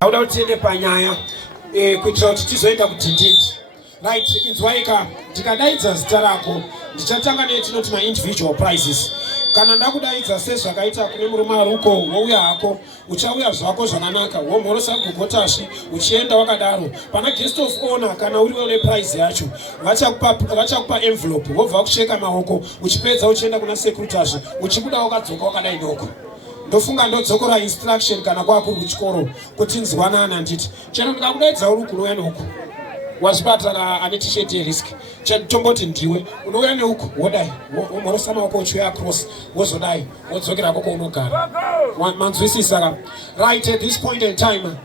Audautsende panyaya kuitira kuti tizoenda kudhindindi. Right, inzwaika ndikadaidza zita rako ndichatanga netinoti ma-individual prizes. Kana ndakudaidza sezvakaita kune murume aruko wouya hako uchauya zvako zvakanaka womhorosa kugotashi uchienda wakadaro pana guest of honor kana uriwe neprize yacho vachakupa envelope wobva kucheka maoko uchipedza uchienda kuna securitashe uchibuda wakadzoka wakadai doko. Ndofunga ndodzokora instruction kana kwakuri kuchikoro kuti nzwanana nditi chero ndikakudaidza uri kunouya neuku wazvipatara ane t-shirt yerisk tomboti ndiwe unouya neuku wodai womhorosa maoko uchiuya across wozodai wodzokera koko unogara manzwisisa. Right, at this point in time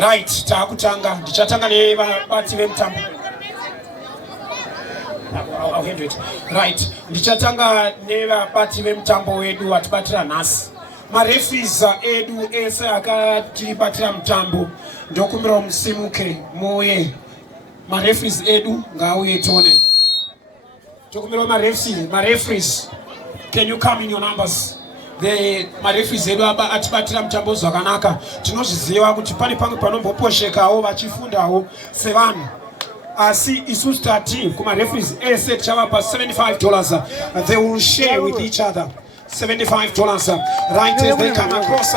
right, takutanga ndichatanga nevabati vemutambo. I'll handle it. Right, ndichatanga nevabati vemutambo wedu vatibatira nhasi. Mareferees edu ese akatiribatira mutambo ndokumbira musimuke muye. Mareferees edu ngauye tione. Tokumbira mareferees, can you come in your numbers? the mareferees edu atibatira mutambo zvakanaka. Tinozviziva kuti pane pamwe panomboposhekawo vachifundawo sevanhu. Asi isusu tati kumareferees ese tichavapa $75. They will share with each other. $75. Right as they come across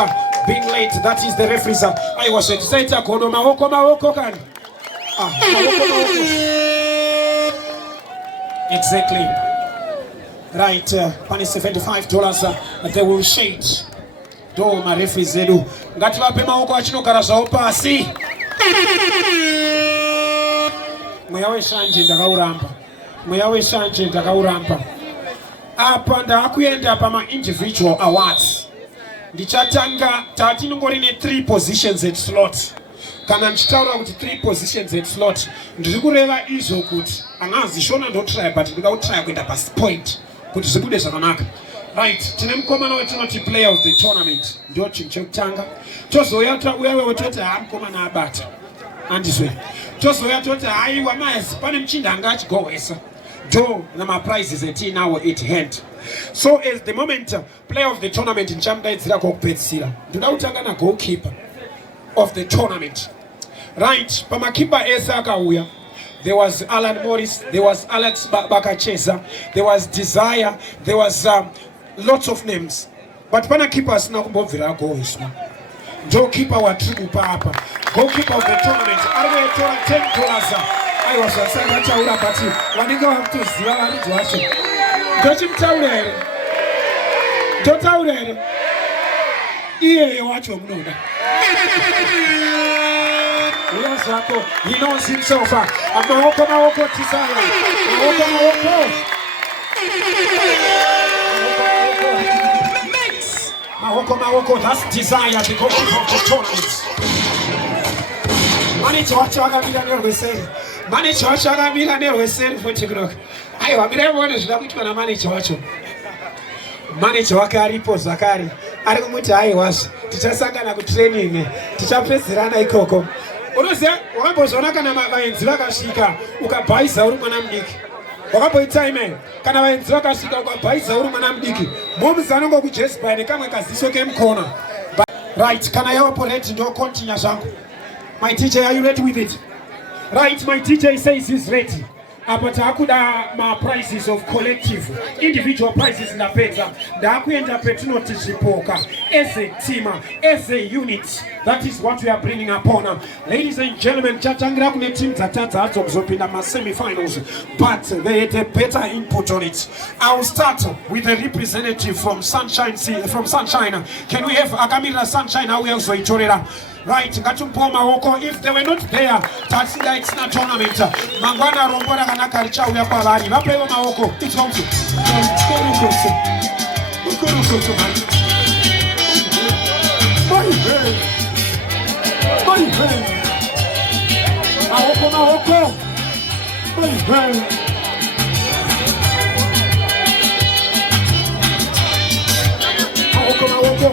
being late, that is the referees. I was saying, say kono mawoko kan. Exactly. Right, pani $75. They will share. Do my referees edu. Ngativape mawoko achinogara zvawo pasi. Mweya weshanje ndakauramba. Apa ndakuenda pama-individual awards. Ndichatanga tatinongorine 3 positions at slot. Kana ndichitaura kuti 3 positions at slot. Ndiri kureva izvo kuti angazi shona ndotry but ndingautry kuenda pasi point kuti zvibude zvakanaka. Right, tine mukomana wetinoti player of the tournament. Ndio chinhu chekutanga. Tozoya uyawe toti mukomana abata. Andizwe. Tozoya toti haiwa mazi pane muchinda anga achigohwesa. Do nama prizes now at hand. So as the moment player of the tournament in Chamdaidzira kokupedzisira. Ndoda kutanga na goalkeeper of the tournament. Right, pamakeeper ese akauya. There was Alan Morris, there was Alex Bakacheza, there was Desire, there was lots of names. But pana keeper asina kumbobvira goals. Joe keeper wa tribu papa. Goalkeeper of the tournament. Arwe tola $10. I was saying that taura party. Wanenge wakutoziva vanhu vacho. Ndochimutaurere. Totaurere. Iye wacho munoda. Uya zvako. He knows himself. Maoko tisaya. Maoko. That's Desire, the goalkeeper of the tournament. Manager wacho akamira nerweseri. Manager wacho akamira nerweseri for TikTok. Aiwa miremone zvida kuitwa namanager wacho. Manager wake aripo Zakari. Ari kumuti aiwazve tichasangana kutraining. Tichapedzerana ikoko. Unoziva wakambozviona kana vaenzi vakasvika ukabhaisa uri mwana mudiki. Wakamboita ime kana vaenzi vakasvika ukabhaisa uri mwana mudiki. Momuzano ngokujesi pai nekamwe kaziso kemukona. Right, kana yapo ready ndio continue zvangu. My teacher, are you ready with it? Right, my teacher says he's ready. Apa takuda ma prizes of collective, individual prizes ndapedza. Ndakuenda petinoti zvipoka as a team, as a unit. That is what we are bringing upon. Ladies and gentlemen, chatangira kune team dzatadza hadzo kuzopinda ma semi-finals, but they had a better input on it. I will start with a representative from Sunshine. Can we have Akamira Sunshine? How we also itorera? Right, ngatumpo maoko. If they were not there, tatsida it's not tournament. Mangwana rombora kana karicha uya kwa bari. Vapewa maoko. It's on to. My friend. Maoko. My friend. Maoko.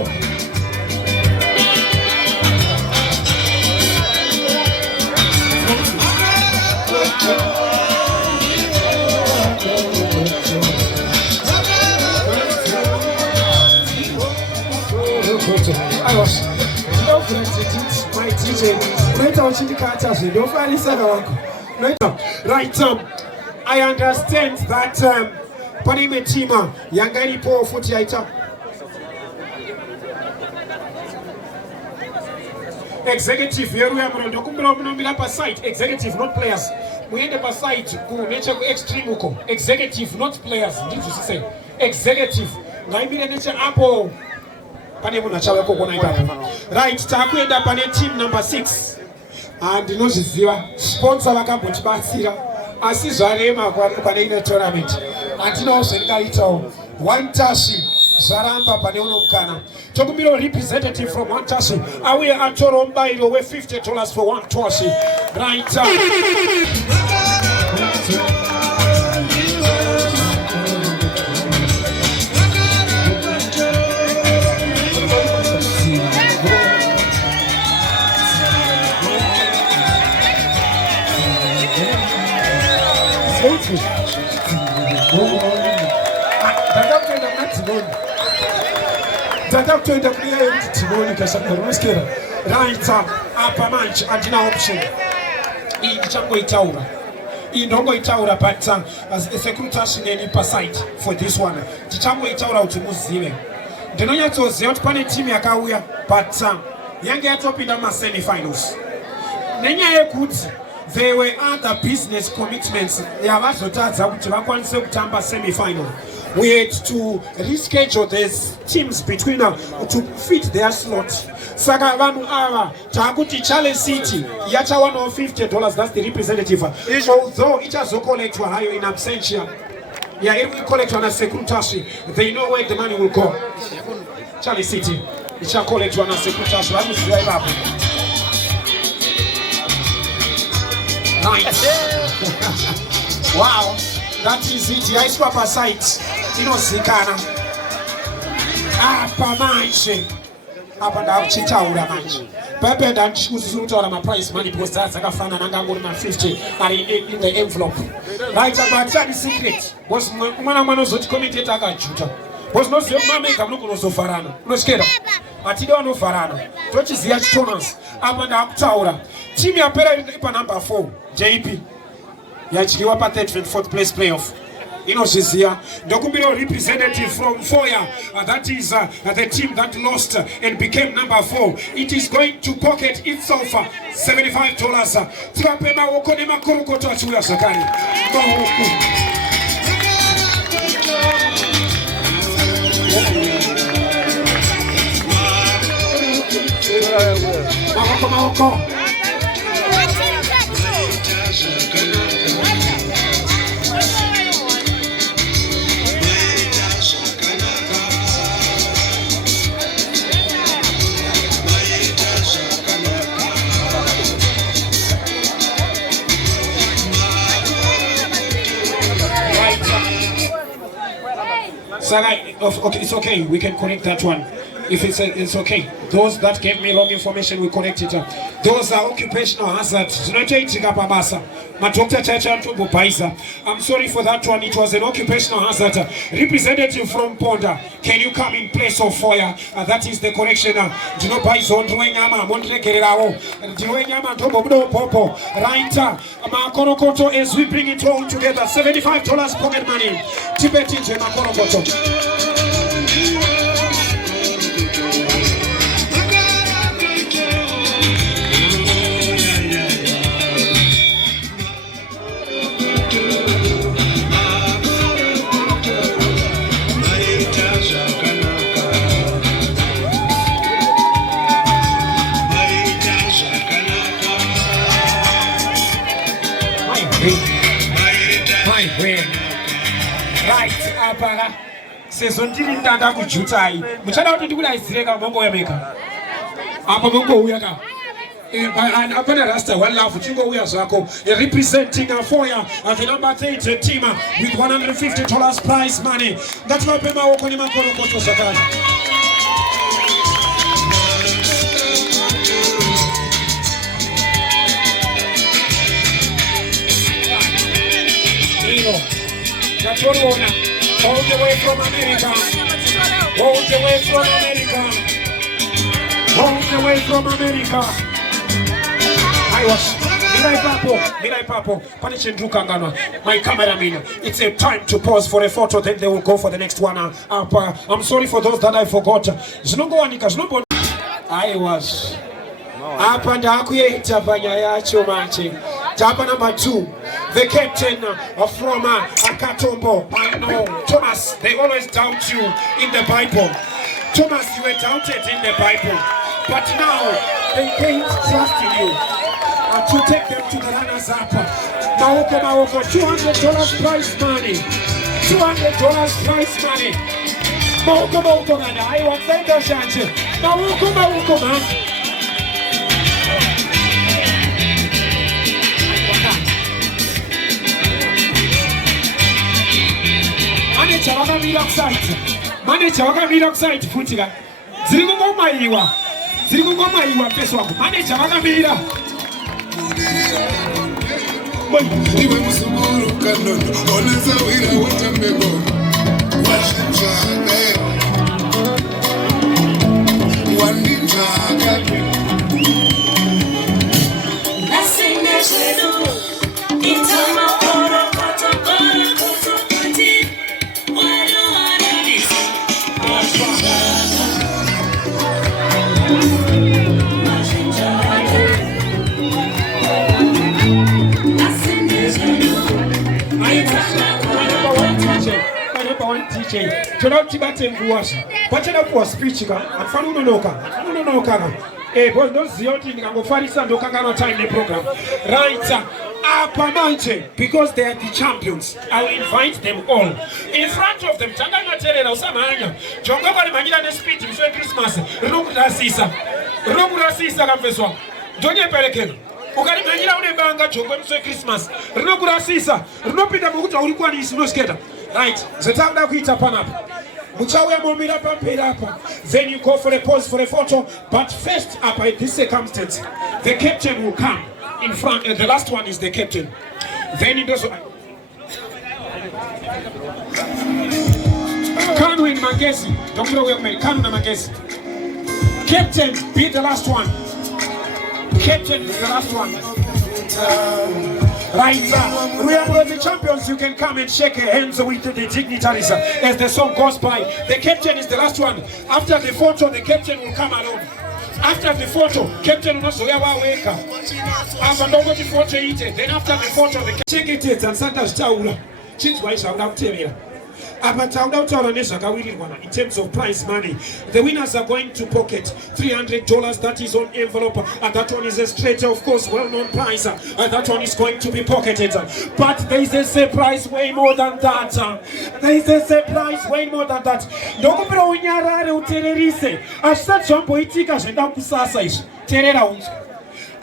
I was my teacher. Right, I understand that Panime Tima Yangani Po Futiaita executive site, executive, not players. We end up a site who nature extreme executive, not players. Did you say executive? Nature Apple. Right, takuenda pane team number 6. And ndinoziziva sponsor vakambotibatsira asi zvarema pane ine tournament. Andinozvengaitawo One Tashi zvaramba pane uno mukana. Tokumbira representative from One Tashi auye atoro mubairo we$50 for One Tashi. Right. Tata kutoenda kulia timoni kasakaruskera. Right apa manje andina option. Iyi ndichangoitaura. Iyi ndongoitaura but secretary nenipa site for this one. Ndichangoitaura kuti muzive. Ndinonyatsoziva kuti pane team yakauya but yange yatopinda masemi-finals. Nenyaya yekuti there were other business commitments yavazotadza kuti vakwanise kutamba semi-final. We had to reschedule these teams between to fit their slot. Saka vanhu ava takuti Charles City yachawana $50, that's the representative. Although ichazokollectwa hayo in absentia. Yeah, it will collect on a secretary. They know where the money will go. Charlie City, it shall collect on a secretary. I will drive up. Nice. Wow, that is it. I swap a site. You know, Sikana. Apa manche. Apa da chitaura manche. Pepe dan choose my price money because that's like a fan and I'm going to 50 in the envelope. Right about that secret. Was Manamano such committee Juta. Was not so mammy come look so farano. No scared. Atido no farano. Which is the Toners. Up and up tower. Timmy apparently number 4. JP. Yachiwapa 4th place playoff. You know, she's here. Dokumbiro representative from Foya. That is the team that lost and became number 4. It is going to pocket itself $75. Trapema Wokonema Kurukoto Achuya Sakari. Mahoko. Okay, it's okay. We can correct that one. If it's okay. Those that gave me wrong information, we correct it. Those are occupational hazards. I'm sorry for that one. It was an occupational hazard. Representative from Ponda, can you come in place of Foya? That is the correction. Do not buy zone to Enyama, Montrekerao, Enyama, Tobo, Popo, Raita, Makorokoto, as we bring it all together. $75 pocket money. Tibetan Makorokoto. Right, apara. Season tiri ndanda kujutai. Muchada kuti ndikula isireka mongo yameka. Apa mongo uyaka. Apana rasta one love chingo uya zako. Representing Foya as the number 8 team with $150 prize money. That's why pema woko ni makoro koto sakana. That's what we want. All the way from America. All the way from America. All the way from America. I was Mirai Papo, my cameraman. It's a time to pause for a photo, then they will go for the next one. I'm sorry for those that I forgot. I was up and Tapa number 2, the captain from Akatombo. I know, Thomas, they always doubt you in the Bible. Thomas, you were doubted in the Bible. But now, they can't trust in you. To take them to the runners-up. Maoko, $200 prize money. $200 prize money. Maoko, man. I want to thank you. Maoko, man. Manager wakamira kusite futika dziri kungomaiwa peso wako manager wakamira iwe musukuru kanono oneza wira watambego washachane Pachana kwa speech ka afanu nonoka boss don't see out in go farisa ndo kangana time the program right Apanante, because they are the champions. I will invite them all in front of them. Tangana tele na usamanya jongo kwa mangira ne speech mswe Christmas rugura sisa kamfeswa jonye pelekeno ukali mangira une banga jongo mswe Christmas rugura sisa runopita mukuta ulikuwa ni isino sketa right zetanda kuita panapa. Then you go for a pose for a photo, but first, up in this circumstance, the captain will come in front. The last one is the captain. Then he does. Kanu in Magesi, Dr. Wilmer, Kanu na Magesi. Captain, be the last one. Captain is the last one. Right, we are the champions. You can come and shake hands with the dignitaries as the song goes by. The captain is the last one. After the photo, the captain will come alone. After the photo, captain will also wake up. After the photo, then after the photo, the check it and Santa's Taula. Chins wise, I'll not tell you. In terms of prize money, the winners are going to pocket $300. That is on envelope, and that one is a straight, of course, well-known prize, and that one is going to be pocketed. But there is a surprise way more than that. There is a surprise way more than that. Ndokubira unyarare utererise. Ashita chambo itika shenda kusasa ishi. Terera unzo.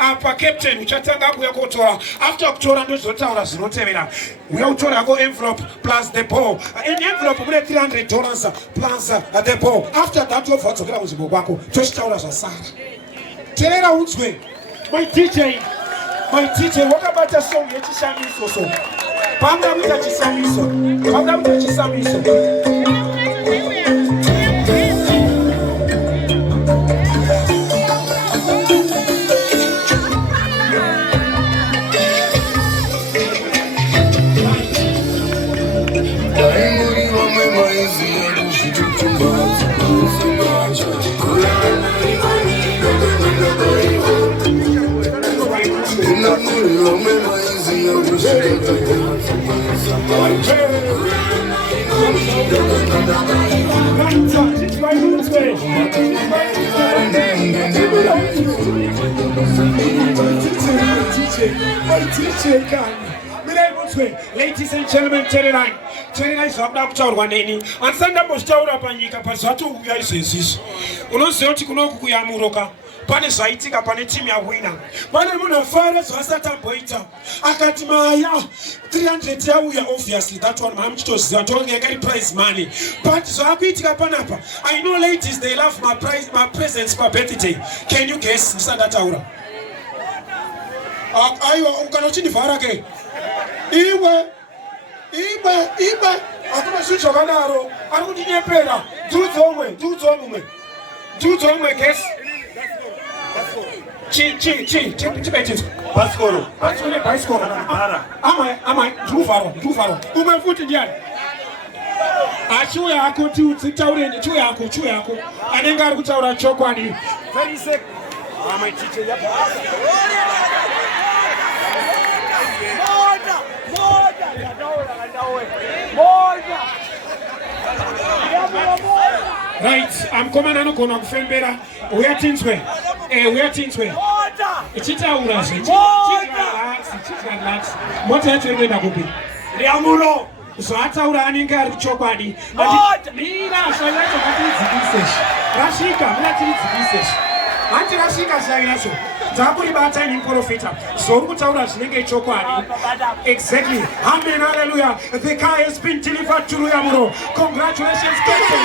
Apa captain uchatanga kuya kutora after kutora ndo zotaura zinotevera uya kutora go envelope plus the ball in envelope mune $300 plus the ball after that you for tsokera kuzibo kwako toshitaura zvasara terera unzwe my DJ wakabata song yechishamiso so panga kuita chisamiso Ladies and gentlemen, Teleline is up to one any and send up a star up and Yika Pasato, guys. Unos kuya muroka. Pane saitika pane team ya winner. Pane muna fara swasata poita. Akatimaya 300 ya obviously that one mamchitos that one get prize money. But so akuitika panapa. I know ladies they love my presence for birthday. Can you guess Mr. Taura? Ayo ukanochini fara ke. Iwe akuna shucho kanaro. Akutinyepera. Tudzomwe guess. Chi Pascoro. Amai, Dufaro. Umefuti ndiani? Achu yako tu tsitaure chu yako. Anenga ari kutaura chokwadi. Very sick. Amai teacher ya. Moja. Right, I'm coming on to Fembera. We are Tinsway. Chita Urash. Relax. What are you going to be? Riamulo. So I told Aninga Chopadi. Nina, so let's Rashika, let's eat Anti-Rashika Sayanaso. Taburi Bata in Profita. So Mutaurash Nege Chokwadi. Exactly. Amen. Hallelujah. The car has been delivered to Riamuro. Congratulations, Captain.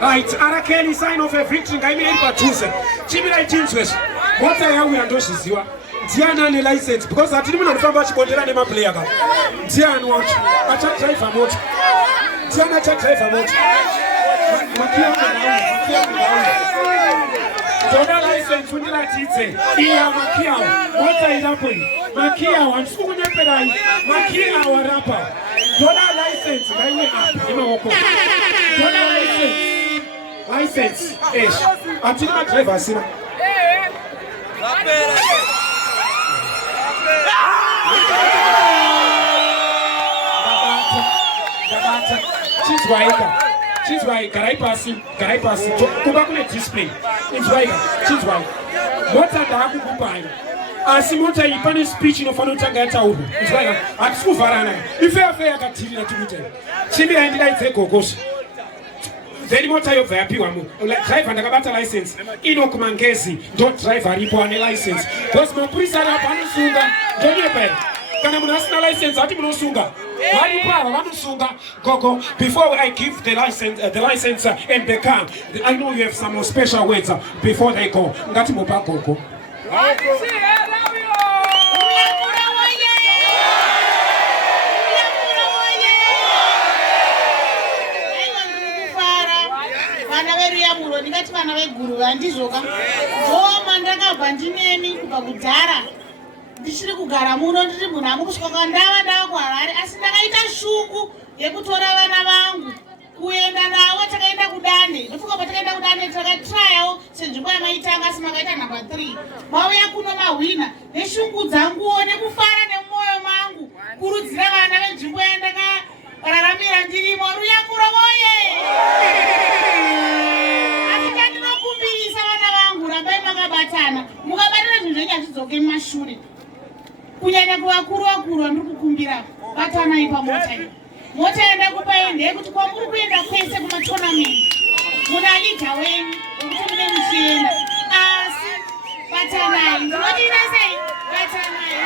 Right, Arakeli sign of a victory ngaimira iri padhuze. Chimira ichinzwe. Mota yauya ndozviziva. Ndiani ane license because hatiri munhu anofamba achibondera nemaplayer ka. Ndiani wacho achadriver moto. Ndiani achadriver moto. Toda license undiratidze. Iya makiawo. Mota irapo iyi. Makiawo handisi kunyeperai. Makiawo arapa. Toda license ngaiwe apa imaoko. Toda license. Eish. Hatina madriver asina. Chizwai, garai pasi. Kuba kune display. Chizwai. Mota ndakukupai. Asi mota iyi pane speech inofanira kutanga yataurwa. Chizwai, hatisi kuvharana. Ife yakatirira tikuita. Chimira indidaidze gogoso. Then mota yobva yapiwa mu. Driver ndakabata license. Inokuma ngezi. Ndo driver aripo ane license. Because mapurisa apa anosunga. Ndonyepa. Kana munhu asina license hati munosunga. Varipo ava vanosunga. Gogo, before I give the license and the car, I know you have some more special words before they go. Ngati mopa gogo. Ndingati vana veguru vandizoka ndoma ndakabva ndinemi kubva kudhara ndichiri kugara muno ndiri munhu amukusvika ndava kuHarare asi ndakaita shuku yekutora vana vangu kuenda navo takaenda kudande ndofunga patakaenda kudande takatrayawo senzvimbo yamaitanga asi makaita nhamba 3 mauya kuno mahwina neshungu dzanguwo nekufara nemumwoyo mangu kurudzira vana venzvimbo yandakararamira ndirimo Ruyakura voye makabatana mukabatana zvinhu zvenyu hazvidzoke mumashure kunyanya kuvakuru vandiri kukumbira batanai pamota iyi mota yandakupai ndeyekuti kwamuri kuenda kwese kumatournament muna leader wenyu wekuti mune muchienda asi batanai ndinodina sei batanai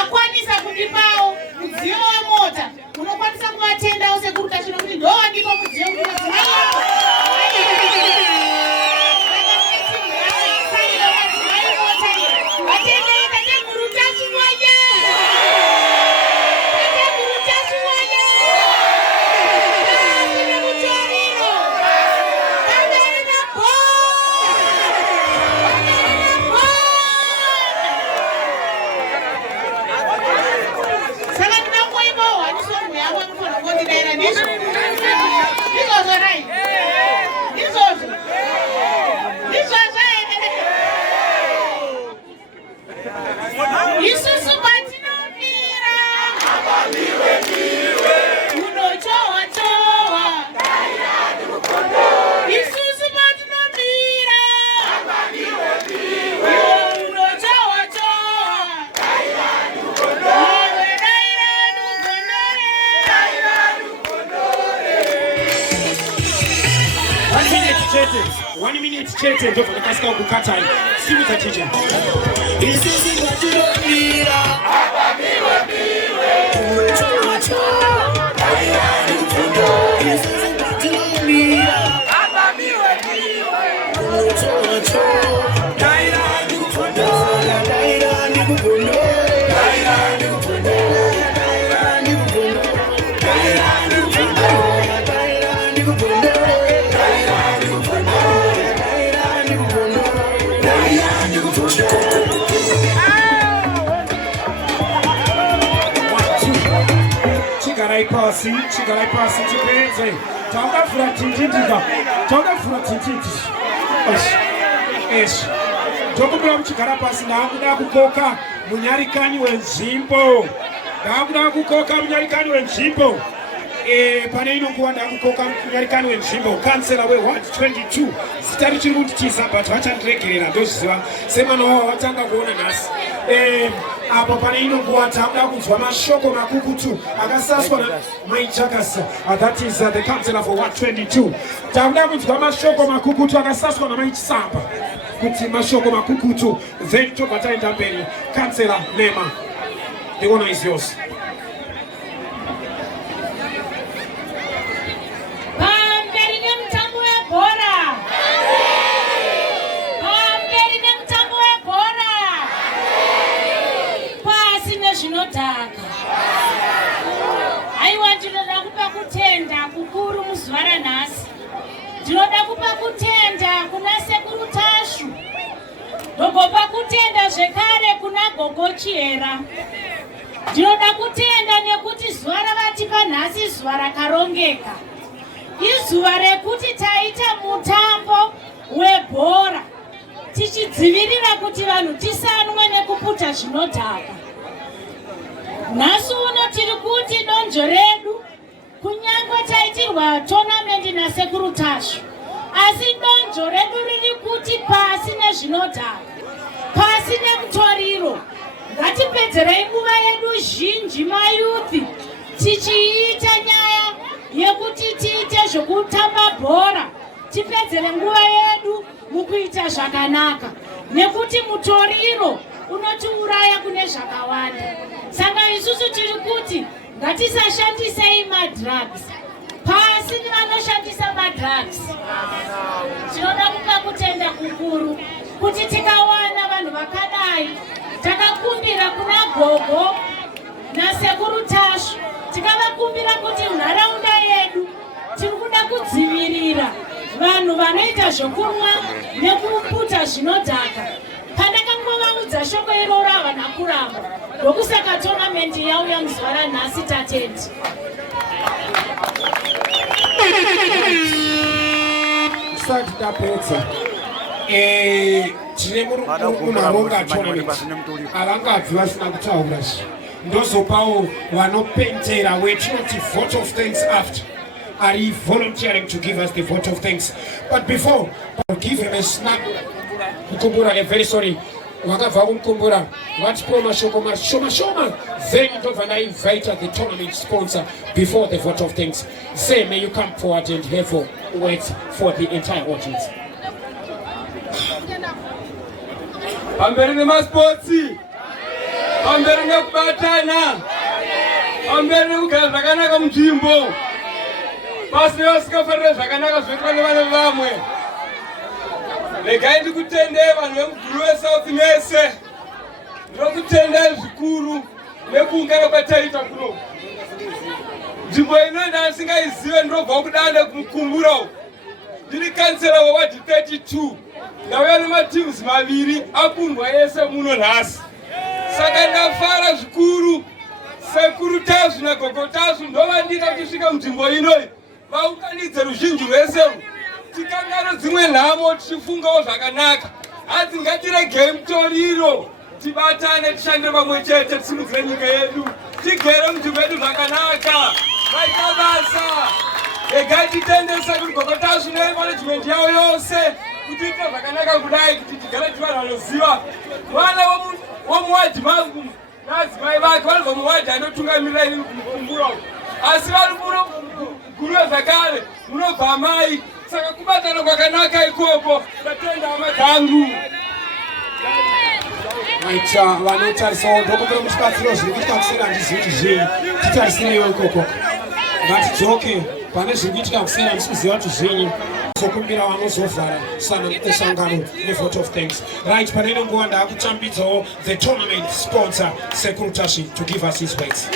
akwanisa kundipawo mudziyo wemota unokwanisa kuvatendawo sekurutashi nokuti ndo wandipa mudziyo kuti chete ndo vakasika kukatai simuta chiche isisi kwatinomira abamiwe miwe isisi kwatinomira abamiwe miwe daira ndikufondo daira ndikufondo daira ndikufondo daira ndikufondo daira ndikufondo daira ndikufondo Chigarai pasi chipenze taungafura tintintika Esh tokumbira muchigara pasi ndakuda kukoka munyarikani wenzvimbo pane inonguva ndakukoka munyarikani wenzvimbo kansela we-Ward 22 zita richiri kunditiza but vachandiregerera ndozviziva semwana wavo vatanga kuona nhasi apo pane inonguva takuda kunzwa mashoko makukutu akasaswa namaichakasa that is the councillor for Ward 22 takuda kunzwa mashoko makukutu akasaswa namaichisamba kuti mashoko makukutu then tobva taenda mberi. Kansela Nema, the honor is yours. Ndinoda kupa kutenda kuna Sekuru Tashu, ndogopa kutenda zvekare kuna Gogo Chiera. Ndinoda kutenda nekuti zuva ravatipa nhasi zuva rakarongeka, izuva rekuti taita mutambo webhora tichidzivirira kuti vanhu tisanwe nekuputa zvinodhaka. Nhasi uno tiri kuti donzvo redu kunyangwe taitirwa tournament naSekuru Tashu, asi donzvo redu riri kuti pasi nezvinodhaka, pasi nemutoriro, ngatipedzerei nguva yedu zhinji mayuthi tichiita nyaya yekuti tiite zvokutamba bhora, tipedzere nguva yedu mukuita zvakanaka, nekuti mutoriro unotiuraya kune zvakawanda. Saka isusu tiri kuti ngatisashandisei madrugs, pasi nevanoshandisa madrugs. Tinoda kupa kutenda kukuru kuti tikawana vanhu vakadai, takakumbira kuna Gogo naSekuru Tashu, tikavakumbira kuti nharaunda yedu tiri kuda kudzivirira vanhu vanoita zvokunwa nekuputa zvinodhaka. Pandakangovaudza shoko iroro havana kuramba, ndokusaka tournament yauya muzuva ranhasi tatendi. Start tapedza. Tine munaronga tournament. Havangabvi vasina kutaura zvi. Ndozopawo vanopentera wetinoti vote of thanks after. Are you volunteering to give us the vote of thanks? But before, I'll give him a snap. Mkumbura, very sorry. Wakabva kumkumbura. Vatipo mashoko mashoma. Then Dovana invited the tournament sponsor before the vote of thanks. Say, may you come forward and therefore wait for the entire audience. Amberi masportsi. Amberi kubatana. Amberi kugara zvakanaka munzvimbo. Pasi vasikafarira zvakanaka zvoitwa nevana vamwe. Regai ndikutendei vanhu vemuguru weSouth mese. Ndinokutendai zvikuru nekuungana kwataita kuno. Nzvimbo ino ndandisingaizive ndinobva kudanda kumukumbura uku. Ndiri kansela wewadi 32. Ndauya nematims maviri akundwa ese muno nhasi. Saka ndafara zvikuru. Sekuru Tashu naGogo Tashu ndovandika tichisvika munzvimbo inoi. Vaunganidze ruzhinji rwese tikangano dzimwe nhamo tichifungawo zvakanaka. Asi ngatiregei mutoriro, tibatane tishandire pamwe chete tisimudzire nyika yedu, tigere munzvimbo yedu zvakanaka. Vaita basa. Regai titendesa kuti Gogo Tashu nemanagement yavo yose kuti ite zvakanaka kudai kuti tigare tivanhu vanoziva. Mwana womuwadhi mangu nadzimai vake vanobva muwadhi anotungamirira ini kumukumbura. Asi vari muno guru zvakare munobva amai. Saka kubatana kwakanaka ikoko. Tatenda hama dzangu. Maita vanotarisa ndokubvira muchibatsiro zviri kuitika kusera ndizviti zvii. Titarisirei ikoko. Ngatidzoke pane zviri kuitika kusera ndisikuziva kuti zvinyi. Sokumbira vanozovhara sangano nevote of thanks. Right, pane nguva ndaakutambidzawo the tournament sponsor Sekuru Tashu to give us his words.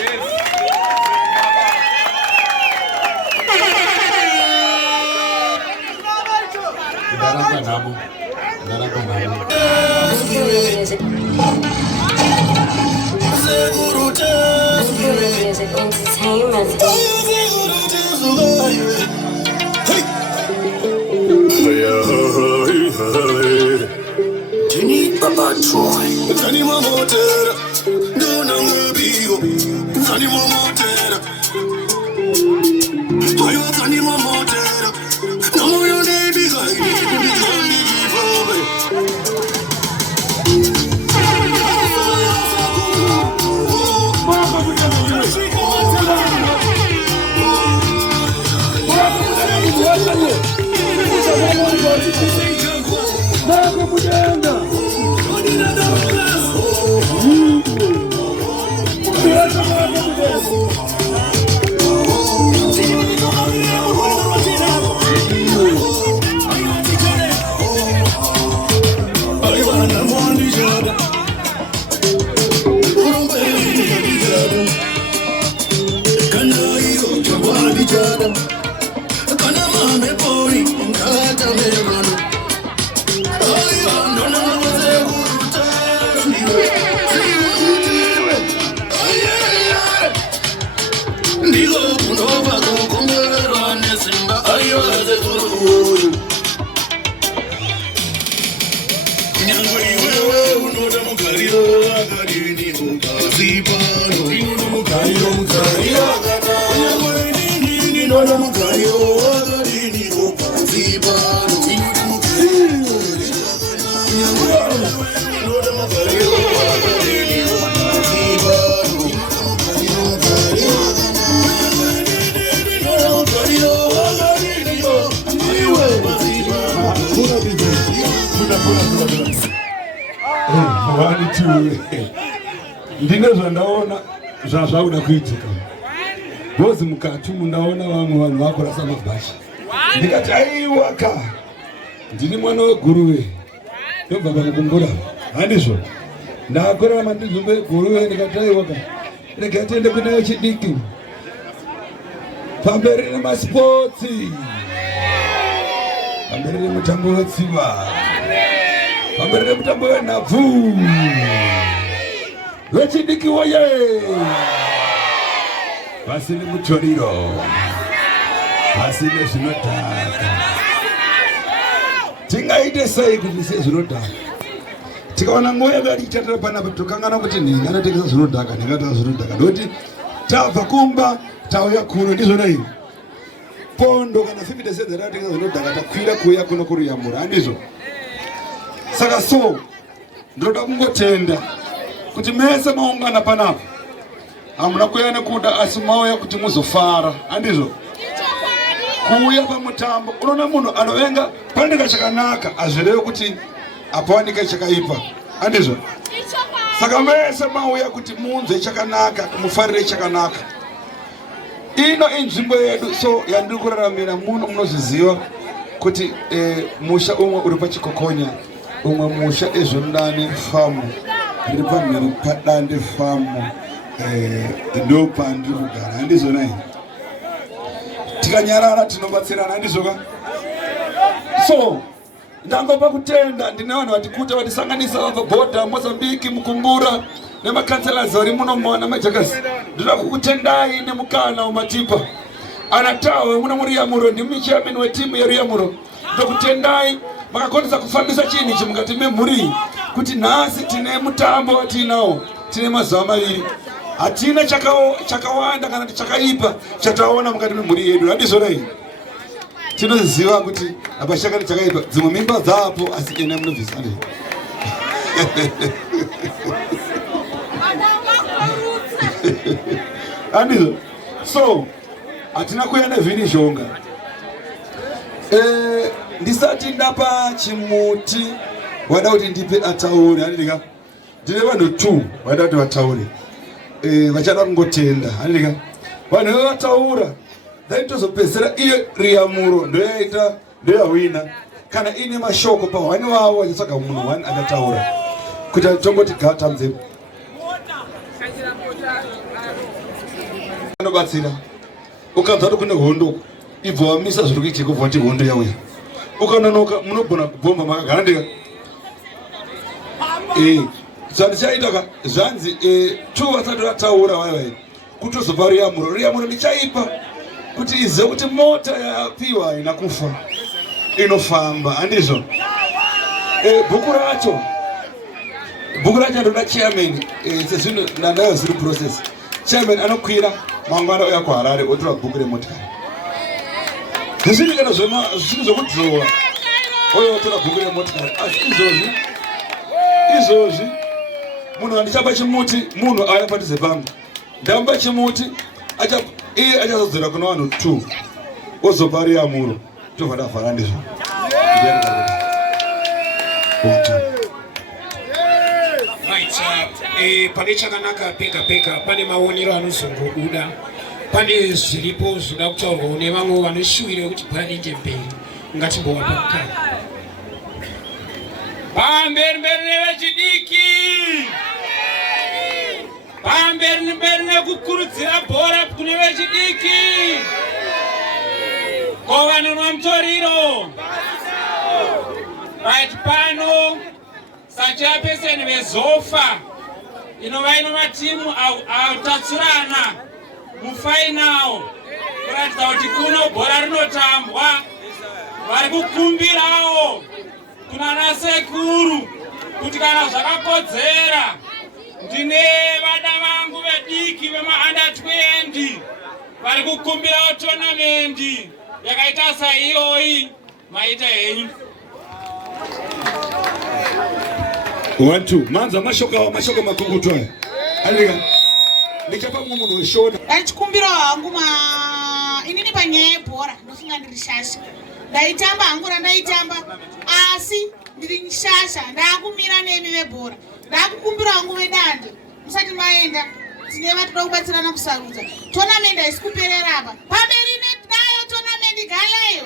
Ndinezva ndaona zvazvakuda kuitika. Bozi mukati mundaona vamwe vanhu vakurasa mabhashi. Ndikati aiwa ka. Ndini mwana weguruve. Ndobva pakukumbura. Handizvo. Ndakorera mandizombe guruve ndikati aiwa ka. Rega tiende kunayo chidiki. Pamberi nemaspotsi. Pamberi nemutambo wetsiva. Pamberi nemutambo wenhabvu. Wechidiki woye! Pasine mutoriro. Pasine zvinodhaka. Tingaite sei kuti sezvinodhaka? Tikaona nguva yakati itatira panapa tokangana kuti ndingatengesa zvinodhaka, ndingatengesa zvinodhaka. Ndokuti tabva kumba tauya kuno ndizvona izvi. Pondo kana 50 cents dzatengesa zvinodhaka takwira kuuya kuno kuRuyamura, handizvo? Saka so ndoda kungotenda kuti mese maungana panapa hamuna kuuya nekuda asi mauya kuti muzofara, handizvo? Kuuya pamutambo unoona munhu anovenga pandika chakanaka azvirevo kuti apawanika chakaipa, handizvo? Saka mese mauya kuti munzwe chakanaka, mufarire chakanaka. Ino inzvimbo yedu, so yandiri kuraramira muno munozviziva kuti musha umwe uri paChikokonya, umwe musha eZvondani famu iri pamhiri paDande famu, ndo pandiri kugara, handizvo nai? Tikanyarara tinobatsirana, handizvo ka? So ndangopa kutenda ndine vanhu vatikuta vatisanganisa vabva Bhodha, Mozambique, Mukumbura nemakanselazi vari muno mona majakasi. Ndoda kukutendai nemukana umatipa. Anatawe muna muRuyamuro, ndimi chairman wetimu yeRuyamuro. Ndoda kutendai makakonesa kufambisa chinhu ichi mukati memhuri kuti nhasi tine mutambo watinawo, tine mazuva maviri. Hatina chakawanda kana chakaipa chataona mukati memhuri yedu, handizvo nai? Tinoziva kuti hapashakani chakaipa, dzimwe mimba dzapo asi ena munobvisa. Handizvo? So hatina kuya nevhinishonga. Ndisati ndapa chimuti wada kuti ndipe ataure, handika? Ndine vanhu 2 wada kuti vataure. Vachada kungotenda, handika? Vanhu vataura daitozopedzera iye Ruyamuro ndoyaita ndoyawina kana ine mashoko pahwani wavo vachitsvaga munhu wani akataura kuti tongoti gatamze anobatsira. Ukanzwa kuti kune hondo ibva wamisa zviri kuitika kubva kuti hondo yauya, ukanonoka munogona kubhomba makagara, ndika? Zvandichaita zvanzi 2 vasati vataura vaivai kutozopa Ruyamuro. Ruyamuro ndichaipa kuti izive kuti mota yapiwa haina kufa, inofamba, handizvo? Bhuku racho ndoda chairman, sezvino ndandayo ziri process. Chairman anokwira mangwana uya kuHarare otora bhuku remotikari. Zvisiri kana zvinhu zvokudhirowa oyo otora bhuku remotikari. Asi izvozvi munhu handichapa chimuti, munhu auya padhuze pangu ndamupa chimuti, iye achazodzera kuna vanhu 2 ozopa Ruyamuro tobva tavhara ndizvo. pane chakanaka pega pega, pane maonero anozongobuda, pane zviripo zvoda kutaurwawo nevamwe vanoshuwira kuti pariende mberi. Ngatimbovapa mukana. Pamberi nevechidiki, pamberi nekukurudzira bhora kune vechidiki. Ko vanonwa mutoriro right pano sachaapeseni vezofa inova ino matimu autatsurana mufainawo kuratidza kuti kuno bhora rinotambwa. Vari kukumbirawo kuna nasekuru kuti kana zvakakodzera ndine vada vangu vediki vemaanda 20 vari kukumbirawo tonamendi yakaita saiyoyi maita henyu. 1 2 manza mashoko makungutu aya alika ndichapa munhu weshona ndachikumbira hangu inini panyaya yebhora ndofunga ndiri shasha. Ndaitamba hangu randaitamba asi ndiri shasha, ndakumira nemi vebhora. Ndakukumbira hangu vedande musati maenda tine vatoda kubatsirana kusarudza tonamendi haisi kuperera apa. Pamberi nayo tonamendi galeyo.